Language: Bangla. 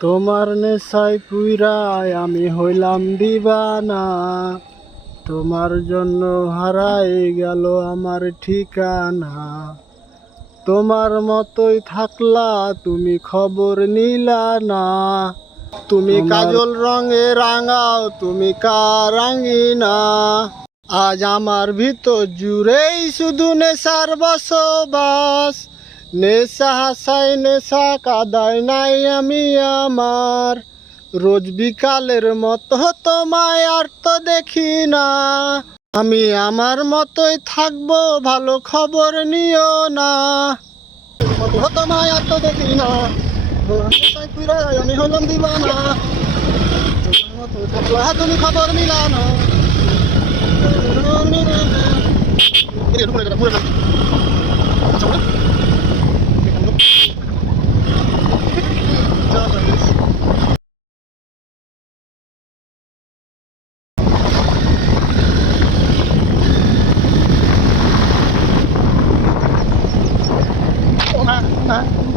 তোমার নেশাই পুইরায় আমি হইলাম দিবানা। তোমার জন্য হারাই গেল আমার ঠিকানা। তোমার মতোই থাকলা তুমি খবর নিলা না তুমি কাজল রঙে রাঙাও তুমি কারাঙ্গিনা। আজ আমার ভিতর জুড়েই শুধু নেশার বসবাস। নেশা হাসাই নেশা কাদায় নাই আমি আমার। রোজ বিকালের মতো তোমায় আর তো দেখি না। আমি আমার মতোই থাকব, ভালো খবর নিও না। তোমায় আর তো দেখি না। আমি হলাম তোমার মতোই তুমি খবর নিলা না না না